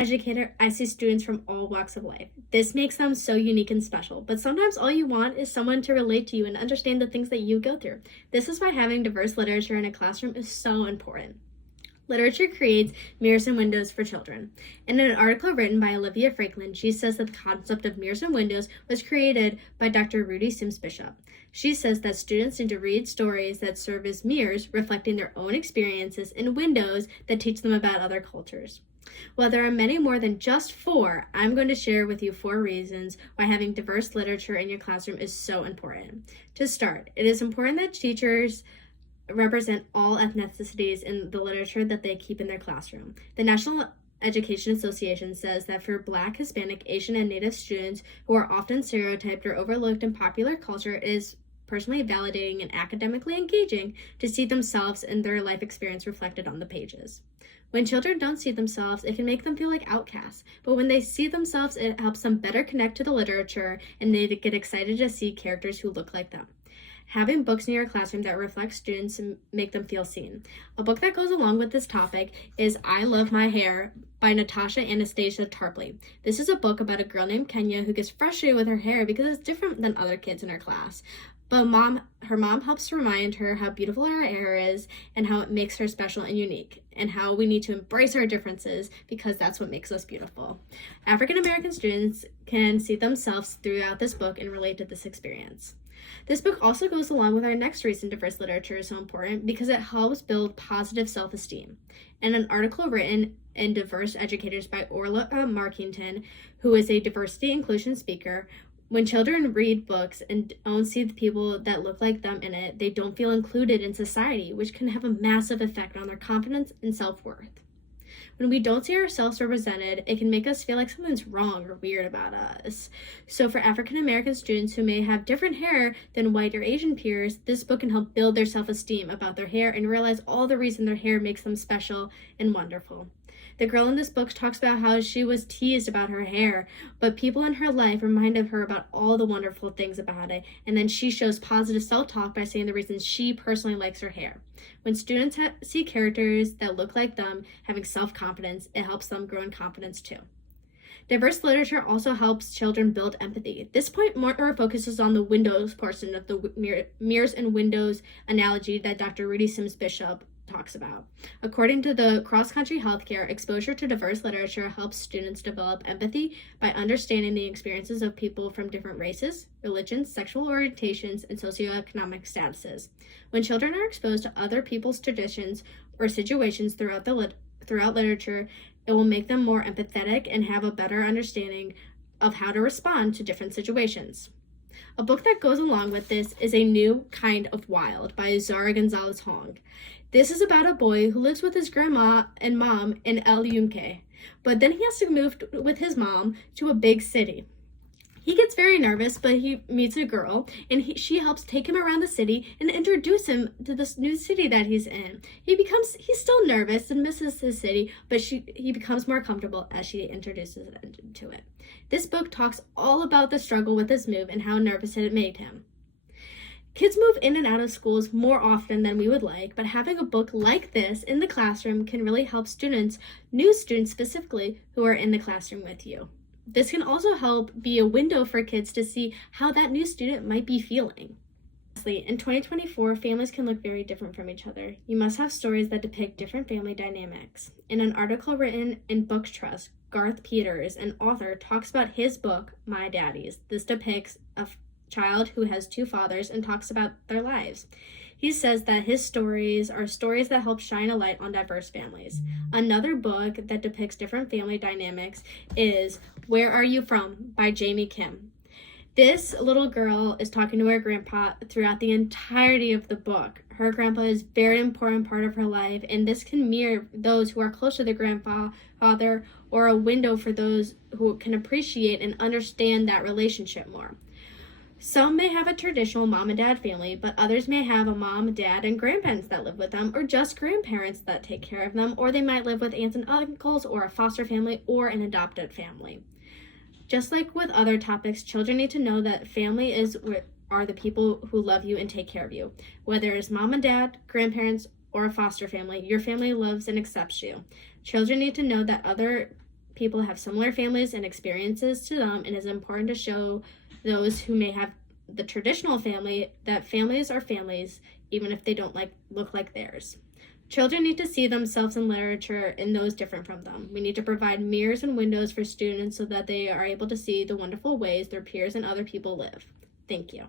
Educator, I see students from all walks of life. This makes them so unique and special, but sometimes all you want is someone to relate to you and understand the things that you go through. This is why having diverse literature in a classroom is so important. Literature creates mirrors and windows for children. In an article written by Olivia Franklin, she says that the concept of mirrors and windows was created by Dr. Rudy Sims Bishop. She says that students need to read stories that serve as mirrors, reflecting their own experiences, and windows that teach them about other cultures. While there are many more than just 4, I'm going to share with you 4 reasons why having diverse literature in your classroom is so important. To start, it is important that teachers represent all ethnicities in the literature that they keep in their classroom. The National Education Association says that for Black, Hispanic, Asian, and Native students who are often stereotyped or overlooked in popular culture, it is personally validating and academically engaging to see themselves and their life experience reflected on the pages. When children don't see themselves, it can make them feel like outcasts, but when they see themselves, it helps them better connect to the literature and they get excited to see characters who look like them. Having books in your classroom that reflect students and make them feel seen. A book that goes along with this topic is I Love My Hair by Natasha Anastasia Tarpley. This is a book about a girl named Kenya who gets frustrated with her hair because it's different than other kids in her class. But her mom helps remind her how beautiful her hair is and how it makes her special and unique, and how we need to embrace our differences because that's what makes us beautiful. African American students can see themselves throughout this book and relate to this experience. This book also goes along with our next reason diverse literature is so important because it helps build positive self-esteem. In an article written in Diverse Educators by Orla Markington, who is a diversity inclusion speaker, when children read books and don't see the people that look like them in it, they don't feel included in society, which can have a massive effect on their confidence and self-worth. When we don't see ourselves represented, it can make us feel like something's wrong or weird about us. So for African American students who may have different hair than white or Asian peers, this book can help build their self-esteem about their hair and realize all the reason their hair makes them special and wonderful. The girl in this book talks about how she was teased about her hair, but people in her life reminded her about all the wonderful things about it, and then she shows positive self-talk by saying the reasons she personally likes her hair. When students see characters that look like them having self-confidence, it helps them grow in confidence too. Diverse literature also helps children build empathy. This point more focuses on the windows portion of the mirrors and windows analogy that Dr. Rudy Sims Bishop talks about. According to the Cross Country Healthcare, exposure to diverse literature helps students develop empathy by understanding the experiences of people from different races, religions, sexual orientations, and socioeconomic statuses. When children are exposed to other people's traditions or situations throughout literature, it will make them more empathetic and have a better understanding of how to respond to different situations. A book that goes along with this is A New Kind of Wild by Zara Gonzalez Hong. This is about a boy who lives with his grandma and mom in El Yunque, but then he has to move with his mom to a big city. He gets very nervous, but he meets a girl, and she helps take him around the city and introduce him to this new city that he's in. He's still nervous and misses his city, but he becomes more comfortable as she introduces him to it. This book talks all about the struggle with his move and how nervous it made him. Kids move in and out of schools more often than we would like, but having a book like this in the classroom can really help new students specifically, who are in the classroom with you. This can also help be a window for kids to see how that new student might be feeling. Lastly, in 2024, families can look very different from each other. You must have stories that depict different family dynamics. In an article written in Book Trust, Garth Peters, an author, talks about his book, My Daddies. This depicts a child who has 2 fathers and talks about their lives. He says that his stories are stories that help shine a light on diverse families. Another book that depicts different family dynamics is Where Are You From by Jamie Kim. This little girl is talking to her grandpa throughout the entirety of the book. Her grandpa is a very important part of her life, and this can mirror those who are close to their grandfather or a window for those who can appreciate and understand that relationship more. Some may have a traditional mom and dad family, but others may have a mom, dad, and grandparents that live with them, or just grandparents that take care of them, or they might live with aunts and uncles, or a foster family, or an adopted family. Just like with other topics, children need to know that family are the people who love you and take care of you. Whether it's mom and dad, grandparents, or a foster family, your family loves and accepts you. Children need to know that other people have similar families and experiences to them, and it is important to show those who may have the traditional family that families are families, even if they don't look like theirs. Children need to see themselves in literature in those different from them. We need to provide mirrors and windows for students so that they are able to see the wonderful ways their peers and other people live. Thank you.